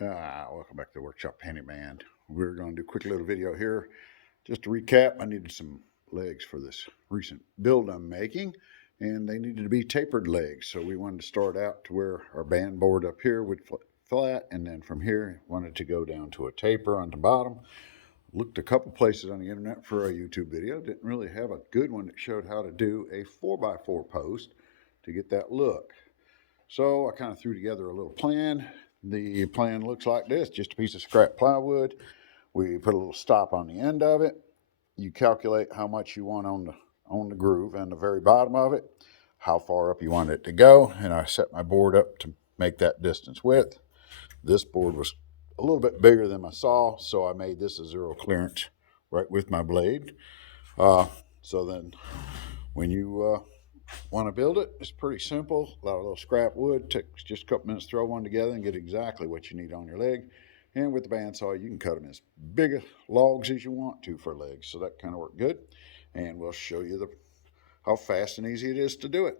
Welcome back to the workshop, Handyman. We're going to do a quick little video here. Just to recap, I needed some legs for this recent build I'm making, and they needed to be tapered legs. So we wanted to start out to where our band board up here would flat, and then from here wanted to go down to a taper on the bottom. Looked a couple places on the internet for a YouTube video. Didn't really have a good one that showed how to do a 4x4 post to get that look. So I kind of threw together a little plan. The plan looks like this: just a piece of scrap plywood. We put a little stop on the end of it. You calculate how much you want on the groove and the very bottom of it, how far up you want it to go, and I set my board up to make that distance width. This board was a little bit bigger than my saw, so I made this a zero clearance right with my blade. So then when you want to build it, it's pretty simple. A lot of little scrap wood. Takes just a couple minutes to throw one together and get exactly what you need on your leg. And with the bandsaw, you can cut them as big logs as you want to for legs. So that kind of worked good. And we'll show you how fast and easy it is to do it.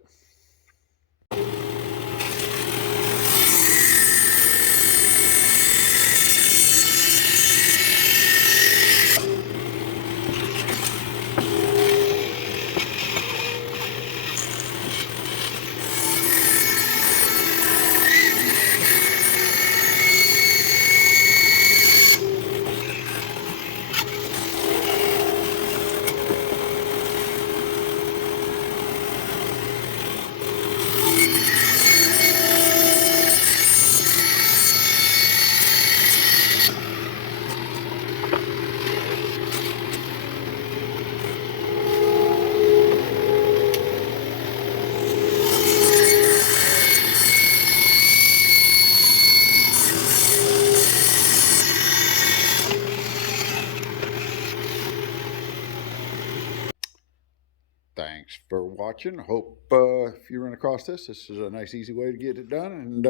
Thanks for watching. I hope if you run across this is a nice, easy way to get it done. And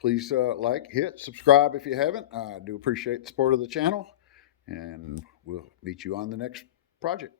please like, hit, subscribe if you haven't. I do appreciate the support of the channel. And we'll meet you on the next project.